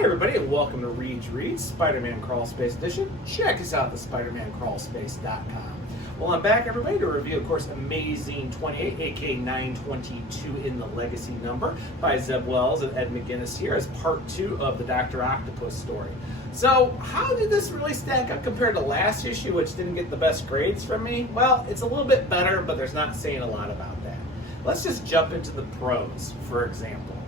Hi everybody and welcome to Reed's Reads, Spider-Man Crawl Space Edition. Check us out at thespidermancrawlspace.com. Well, I'm back everybody to review, of course, Amazing 28, aka 922 in the Legacy number by Zeb Wells and Ed McGuinness here as part 2 of the Dr. Octopus story. So, how did this really stack up compared to last issue, which didn't get the best grades from me? Well, it's a little bit better, but there's not saying a lot about that. Let's just jump into the pros, for example.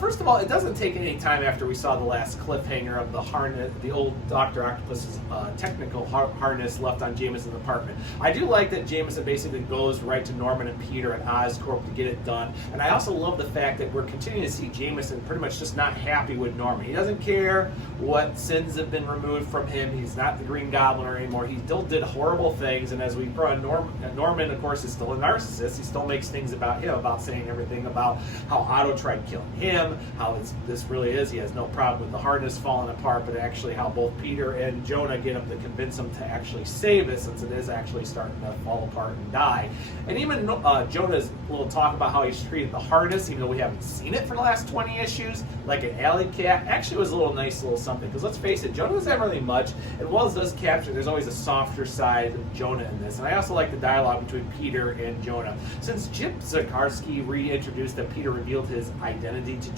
First of all, it doesn't take any time after we saw the last cliffhanger of the harness, the old Dr. Octopus's technical harness left on Jameson's apartment. I do like that Jameson basically goes right to Norman and Peter at Oscorp to get it done. And I also love the fact that we're continuing to see Jameson pretty much just not happy with Norman. He doesn't care what sins have been removed from him. He's not the Green Goblin anymore. He still did horrible things. And as we brought Norman, of course, is still a narcissist. He still makes things about him, about saying everything about how Otto tried killing him, how this really is. He has no problem with the harness falling apart, but actually how both Peter and Jonah get him to convince him to actually save it, since it is actually starting to fall apart and die. And even Jonah's little talk about how he's treated the harness, even though we haven't seen it for the last 20 issues, like an alley cat, actually was a little nice little something. Because let's face it, Jonah doesn't have really much, and Wells does capture, there's always a softer side of Jonah in this. And I also like the dialogue between Peter and Jonah. Since Chip Zdarsky reintroduced that Peter revealed his identity to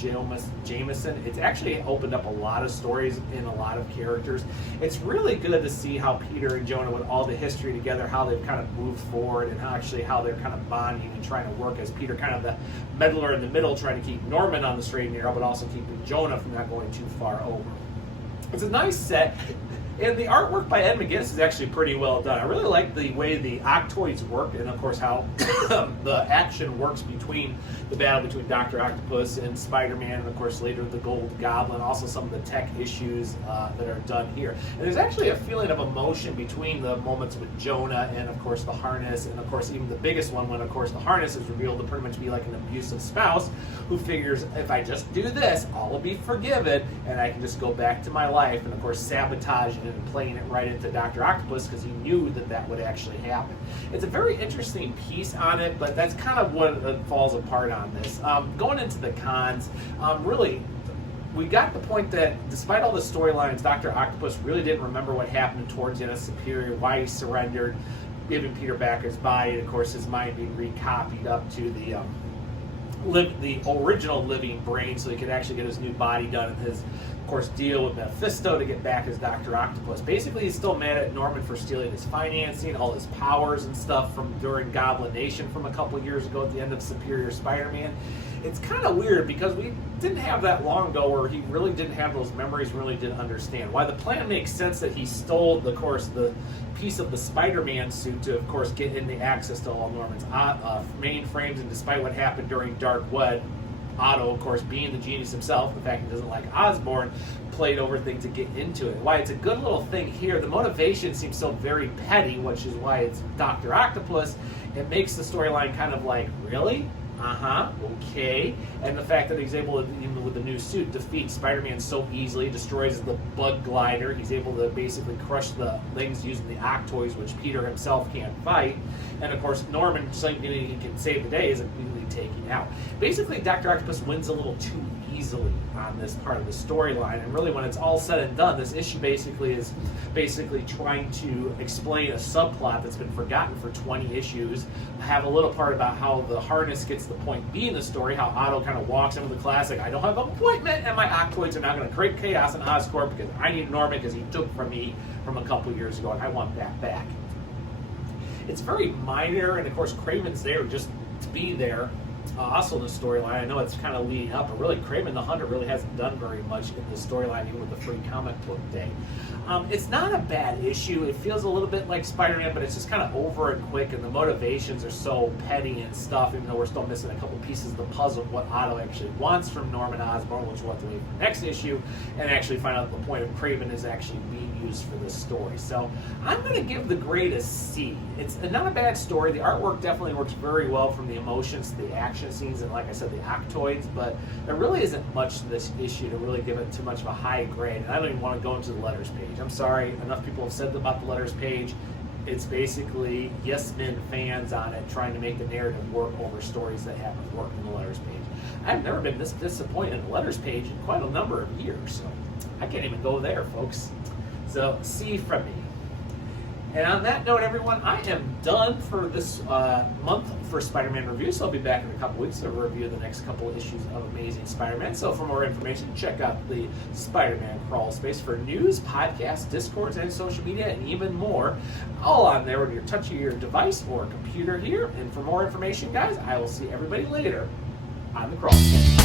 Jameson, it's actually opened up a lot of stories in a lot of characters. It's really good to see how Peter and Jonah, with all the history together, how they've kind of moved forward, and how they're kind of bonding and trying to work as Peter, kind of the meddler in the middle, trying to keep Norman on the straight and narrow, but also keeping Jonah from not going too far over. It's a nice set. And the artwork by Ed McGuinness is actually pretty well done. I really like the way the Octoids work, and of course how the action works between the battle between Dr. Octopus and Spider-Man, and of course later the Gold Goblin, also some of the tech issues that are done here. And there's actually a feeling of emotion between the moments with Jonah and of course the harness, and of course even the biggest one when of course the harness is revealed to pretty much be like an abusive spouse who figures, if I just do this, all will be forgiven and I can just go back to my life, and of course sabotaging and playing it right into Dr. Octopus because he knew that that would actually happen. It's a very interesting piece on it, but that's kind of what falls apart on this. Going into the cons, really, we got the point that despite all the storylines, Dr. Octopus really didn't remember what happened towards the end of Superior, why he surrendered, giving Peter back his body, and of course his mind being recopied up to the original living brain so he could actually get his new body done, and his, of course, deal with Mephisto to get back as Dr. Octopus. Basically, he's still mad at Norman for stealing his financing, all his powers and stuff from during Goblin Nation from a couple years ago at the end of Superior Spider-Man. It's kind of weird because we didn't have that long ago where he really didn't have those memories, really didn't understand. Why the plan makes sense that he stole, of course, the piece of the Spider-Man suit to, of course, get in the access to all Norman's mainframes, and despite what happened during Dark Web, Otto, of course, being the genius himself, the fact he doesn't like Osborn, played over things to get into it. Why it's a good little thing here, the motivation seems so very petty, which is why it's Dr. Octopus. It makes the storyline kind of like, really? Okay. And the fact that he's able to, even with the new suit, defeat Spider-Man so easily, destroys the bug glider, he's able to basically crush the things using the Octoids, which Peter himself can't fight. And of course, Norman, something he can save the day, is immediately taken out. Basically, Dr. Octopus wins a little too easily on this part of the storyline, and really when it's all said and done, this issue basically is trying to explain a subplot that's been forgotten for 20 issues, have a little part about how the harness gets the point B in the story, how Otto kind of walks into the classic, I don't have an appointment and my Octoids are now going to create chaos in Oscorp because I need Norman because he took from me from a couple years ago and I want that back. It's very minor, and of course Craven's there just to be there. Also in the storyline, I know it's kind of leading up, but really Kraven the Hunter really hasn't done very much in the storyline, even with the free comic book day. It's not a bad issue. It feels a little bit like Spider-Man, but it's just kind of over and quick, and the motivations are so petty and stuff, even though we're still missing a couple pieces of the puzzle of what Otto actually wants from Norman Osborn, which we'll have to wait for the next issue, and actually find out the point of Kraven is actually being used for this story. So I'm going to give the grade a C. It's not a bad story. The artwork definitely works very well, from the emotions to the action scenes, and like I said, the Octoids, but there really isn't much to this issue to really give it too much of a high grade, and I don't even want to go into the letters page. I'm sorry, enough people have said about the letters page. It's basically yes men fans on it trying to make the narrative work over stories that haven't worked in the letters page. I've never been this disappointed in the letters page in quite a number of years, so I can't even go there, folks. So see from me. And on that note, everyone, I am done for this month for Spider-Man review, so I'll be back in a couple weeks to review the next couple of issues of Amazing Spider-Man. So for more information, check out the Spider-Man Crawl Space for news, podcasts, discords, and social media, and even more. All on there with your touch of your device or computer here. And for more information, guys, I will see everybody later on the Crawl Space.